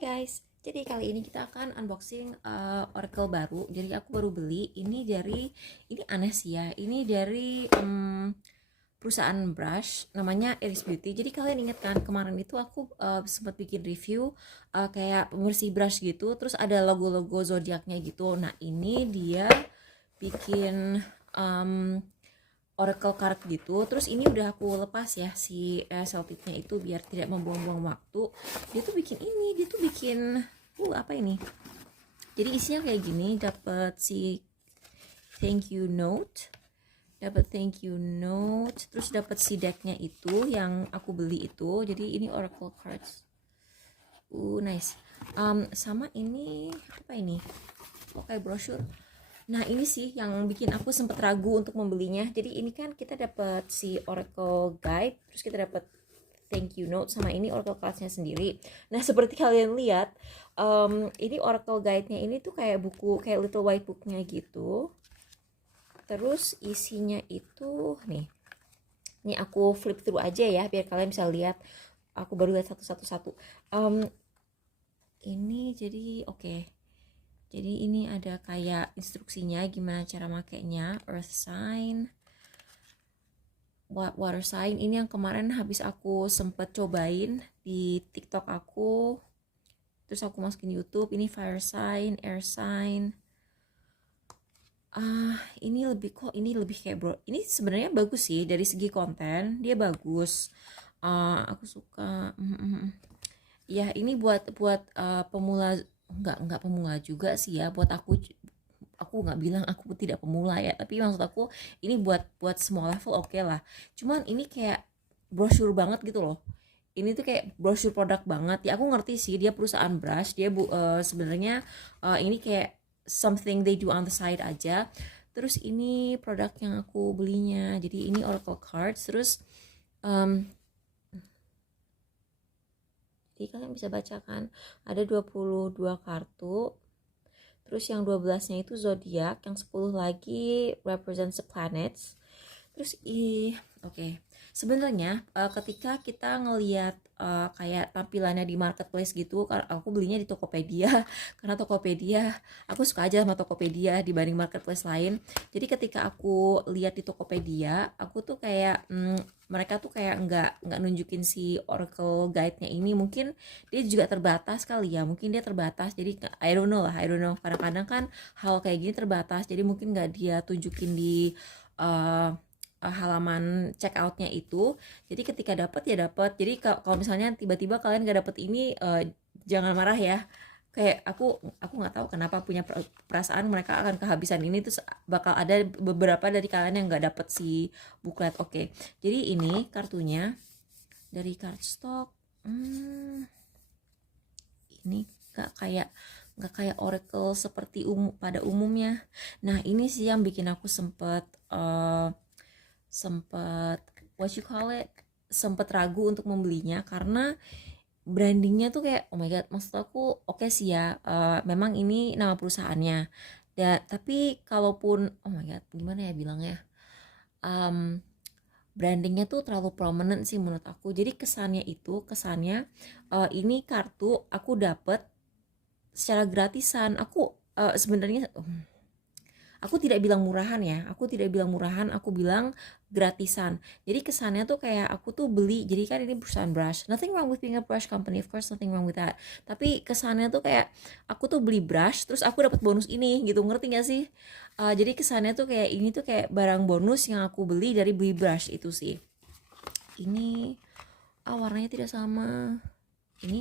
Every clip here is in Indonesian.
Guys, jadi kali ini kita akan unboxing Oracle baru. Jadi aku baru beli ini aneh sih ya. Ini dari perusahaan brush namanya Iris Beauty. Jadi kalian ingat kan kemarin itu aku sempat bikin review kayak pembersih brush gitu, terus ada logo-logo zodiaknya gitu. Nah ini dia bikin Oracle card gitu. Terus ini udah aku lepas ya si selotipnya itu biar tidak membuang-buang waktu. Dia tuh bikin apa ini? Jadi isinya kayak gini, dapat si thank you note, terus dapat si decknya itu yang aku beli itu. Jadi ini Oracle cards. Nice. Sama ini apa ini? Kayak brosur. Nah ini sih yang bikin aku sempet ragu untuk membelinya. Jadi ini kan kita dapat si Oracle Guide, terus kita dapat thank you note, sama ini Oracle Cards-nya sendiri. Nah seperti kalian lihat, ini Oracle Guide-nya ini tuh kayak buku, kayak little white book-nya gitu. Terus isinya itu nih. Ini aku flip through aja ya biar kalian bisa lihat. Aku baru lihat satu-satu. Ini jadi oke. Jadi ini ada kayak instruksinya gimana cara makainya, earth sign, water sign. Ini yang kemarin habis aku sempet cobain di TikTok aku. Terus aku masukin YouTube, ini fire sign, air sign. Ini lebih kayak bro. Ini sebenarnya bagus sih dari segi konten, dia bagus. Aku suka. Ya, ini buat pemula, nggak pemula juga sih ya, buat aku nggak bilang aku tidak pemula ya, tapi maksud aku ini buat semua level oke lah. Cuman ini kayak brosur banget gitu loh. Ini tuh kayak brosur produk banget ya. Aku ngerti sih dia perusahaan brush, dia sebenarnya ini kayak something they do on the side aja. Terus ini produk yang aku belinya, jadi ini Oracle cards. Terus jadi kalian bisa baca kan, ada 22 kartu. Terus yang 12-nya itu zodiak, yang 10 lagi represents the planets. Terus oke. Sebenarnya ketika kita ngelihat kayak tampilannya di marketplace gitu, aku belinya di Tokopedia karena Tokopedia, aku suka aja sama Tokopedia dibanding marketplace lain. Jadi ketika aku lihat di Tokopedia, aku tuh kayak mereka tuh kayak nggak nunjukin si Oracle Guide-nya ini. Mungkin dia juga terbatas kali ya, mungkin dia terbatas. Jadi I don't know. Kadang-kadang kan hal kayak gini terbatas, jadi mungkin nggak dia tunjukin di halaman checkoutnya itu. Jadi ketika dapat ya dapat. Jadi kalau misalnya tiba-tiba kalian gak dapet ini, jangan marah ya. Kayak aku nggak tahu kenapa punya perasaan mereka akan kehabisan ini, terus bakal ada beberapa dari kalian yang nggak dapet si buklet. Oke. Jadi ini kartunya dari cardstock. Ini nggak kayak Oracle seperti pada umumnya. Nah ini sih yang bikin aku sempet what you call it, sempet ragu untuk membelinya karena brandingnya tuh kayak oh my god. Maksud aku oke sih ya, memang ini nama perusahaannya tapi kalaupun oh my god gimana ya bilangnya, brandingnya tuh terlalu prominent sih menurut aku. Jadi kesannya ini kartu aku dapet secara gratisan. Sebenarnya aku tidak bilang murahan ya, aku bilang gratisan. Jadi kesannya tuh kayak aku tuh beli, jadi kan ini perusahaan brush, nothing wrong with being a brush company, of course nothing wrong with that. Tapi kesannya tuh kayak aku tuh beli brush, terus aku dapat bonus ini gitu, ngerti gak sih? Jadi kesannya tuh kayak ini tuh kayak barang bonus yang aku beli dari beli brush itu sih. Ini warnanya tidak sama. Ini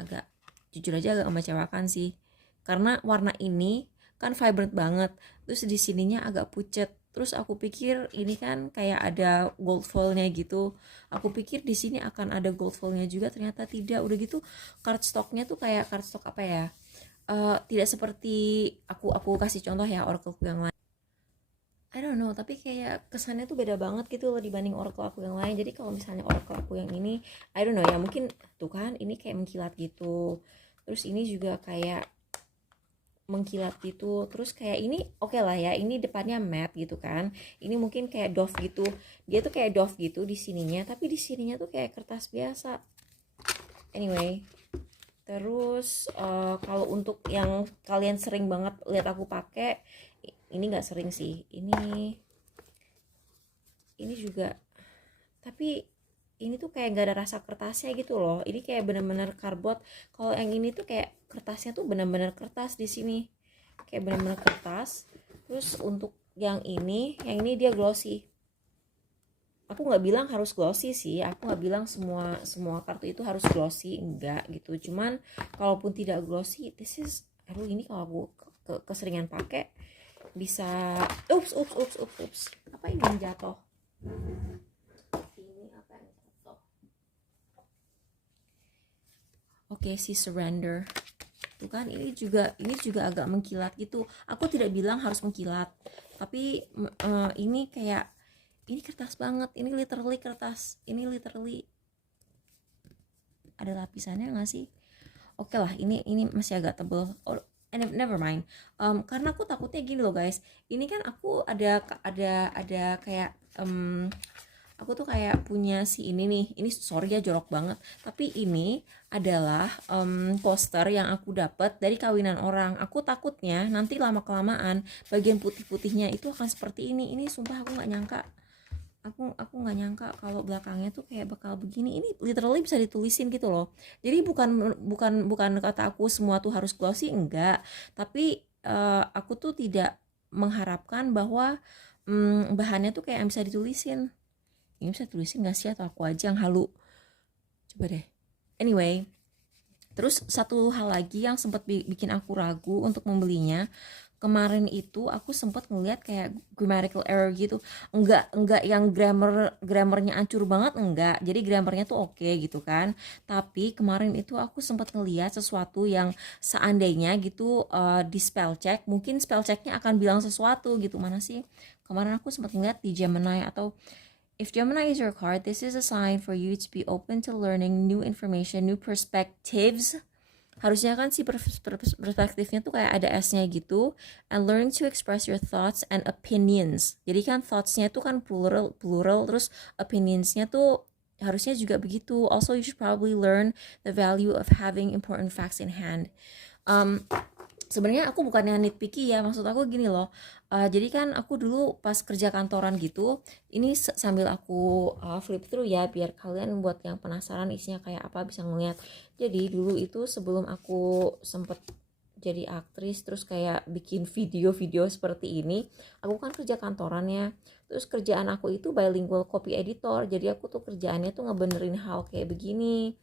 agak, jujur aja agak mengecewakan sih, karena warna ini kan vibrant banget, terus di sininya agak pucet. Terus aku pikir ini kan kayak ada gold foilnya gitu, aku pikir di sini akan ada gold foilnya juga, ternyata tidak. Udah gitu cardstocknya tuh kayak cardstock apa ya, tidak seperti aku kasih contoh ya Oracle yang lain. I don't know, tapi kayak kesannya tuh beda banget gitu loh dibanding Oracle aku yang lain. Jadi kalau misalnya Oracle aku yang ini, I don't know ya, mungkin tuh kan ini kayak mengkilat gitu, terus ini juga kayak mengkilat gitu. Terus kayak ini oke lah ya, ini depannya matte gitu kan, ini mungkin kayak doff gitu, dia tuh kayak doff gitu di sininya, tapi di sininya tuh kayak kertas biasa. Anyway, Terus kalau untuk yang kalian sering banget lihat aku pakai, ini nggak sering sih. Ini juga, tapi ini tuh kayak gak ada rasa kertasnya gitu loh. Ini kayak bener-bener karbot. Kalau yang ini tuh kayak kertasnya tuh bener-bener kertas di sini, kayak bener-bener kertas. Terus untuk yang ini dia glossy. Aku nggak bilang harus glossy sih, aku nggak bilang semua semua kartu itu harus glossy, enggak gitu. Cuman kalaupun tidak glossy, this is, aduh ini kalau aku keseringan pakai bisa, ups, apa ini yang jatuh, ini apa yang jatuh, oke, si surrender tuh kan, ini juga agak mengkilat gitu. Aku tidak bilang harus mengkilat, tapi ini kayak, ini kertas banget, ini literally kertas, ini literally ada lapisannya nggak sih? Oke lah, ini masih agak tebel. Oh, never mind. Karena aku takutnya gini loh guys, ini kan aku ada kayak aku tuh kayak punya si ini nih, ini sorry ya jorok banget, tapi ini adalah poster yang aku dapat dari kawinan orang. Aku takutnya nanti lama kelamaan bagian putih-putihnya itu akan seperti ini sumpah aku nggak nyangka, aku nggak nyangka kalau belakangnya tuh kayak bakal begini. Ini literally bisa ditulisin gitu loh. Jadi bukan kata aku semua tuh harus glossy, enggak, tapi aku tuh tidak mengharapkan bahwa bahannya tuh kayak bisa ditulisin. Ini bisa tulisin nggak sih, atau aku aja yang halu, coba deh. Anyway, terus satu hal lagi yang sempat bikin aku ragu untuk membelinya, kemarin itu aku sempat ngeliat kayak grammatical error gitu. Enggak yang grammarnya ancur banget, enggak, jadi grammarnya tuh oke gitu kan. Tapi kemarin itu aku sempat ngeliat sesuatu yang seandainya gitu di spell check, mungkin spell checknya akan bilang sesuatu gitu. Mana sih, kemarin aku sempat ngeliat di Gemini, atau if Gemini is your card, this is a sign for you to be open to learning new information, new perspectives. Harusnya kan si perspektifnya tuh kayak ada S-nya gitu. And learning to express your thoughts and opinions. Jadi kan thoughts-nya tuh kan plural, terus opinions-nya tuh harusnya juga begitu. Also, you should probably learn the value of having important facts in hand. Sebenarnya aku bukannya nitpicky ya, maksud aku gini loh. Jadi kan aku dulu pas kerja kantoran gitu, ini sambil aku flip through ya, biar kalian buat yang penasaran isinya kayak apa bisa ngeliat. Jadi dulu itu sebelum aku sempet jadi aktris, terus kayak bikin video-video seperti ini, aku kan kerja kantorannya. Terus kerjaan aku itu bilingual copy editor, jadi aku tuh kerjaannya tuh ngebenerin hal kayak begini.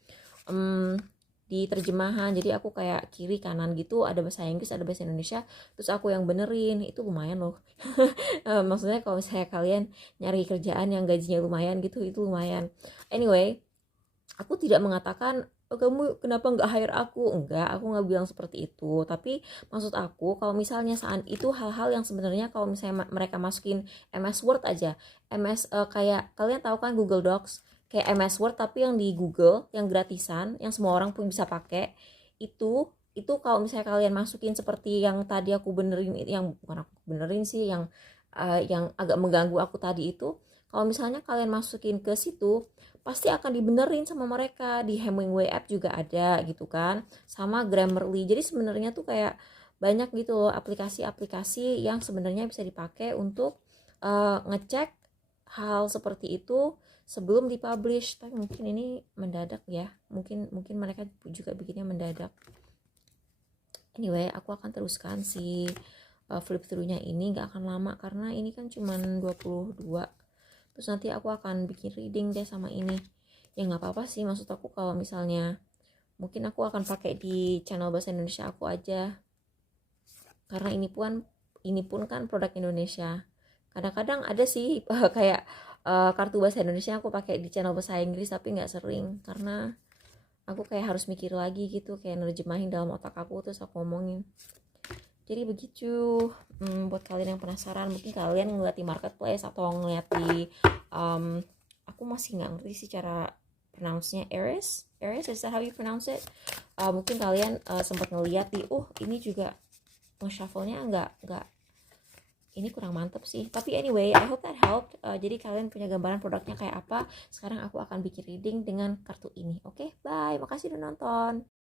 Di terjemahan, jadi aku kayak kiri kanan gitu, ada bahasa Inggris ada bahasa Indonesia, terus aku yang benerin. Itu lumayan loh. Maksudnya kalau misalnya kalian nyari kerjaan yang gajinya lumayan gitu, itu lumayan. Anyway, aku tidak mengatakan kamu kenapa nggak hire aku, enggak, aku nggak bilang seperti itu. Tapi maksud aku kalau misalnya saat itu hal-hal yang sebenarnya kalau misalnya mereka masukin MS Word aja, kayak kalian tahu kan Google Docs, kayak MS Word tapi yang di Google, yang gratisan, yang semua orang pun bisa pakai. Itu kalau misalnya kalian masukin seperti yang tadi aku benerin, yang bukan aku benerin sih, yang agak mengganggu aku tadi itu, kalau misalnya kalian masukin ke situ pasti akan dibenerin sama mereka. Di Hemingway app juga ada gitu kan, sama Grammarly. Jadi sebenarnya tuh kayak banyak gitu loh aplikasi-aplikasi yang sebenarnya bisa dipakai untuk ngecek hal seperti itu sebelum dipublish. Tapi mungkin ini mendadak ya, mungkin mereka juga bikinnya mendadak. Anyway, aku akan teruskan si flip through-nya ini, gak akan lama karena ini kan cuman 22. Terus nanti aku akan bikin reading deh sama ini. Ya gak apa-apa sih, maksud aku kalau misalnya mungkin aku akan pakai di channel bahasa Indonesia aku aja, karena ini pun kan produk Indonesia. Kadang-kadang ada sih kayak kartu bahasa Indonesia aku pakai di channel bahasa Inggris, tapi nggak sering karena aku kayak harus mikir lagi gitu, kayak nerjemahin dalam otak aku terus aku ngomongin. Jadi begitu. Buat kalian yang penasaran, mungkin kalian ngeliat di marketplace atau ngeliat di aku masih nggak ngerti sih cara pronounce-nya. Aries, is that how you pronounce it? Mungkin kalian sempat ngeliat di ini juga nge-shuffle-nya nggak ini kurang mantep sih. Tapi anyway, I hope that helped. Jadi kalian punya gambaran produknya kayak apa. Sekarang aku akan bikin reading dengan kartu ini. Oke, bye. Makasih udah nonton.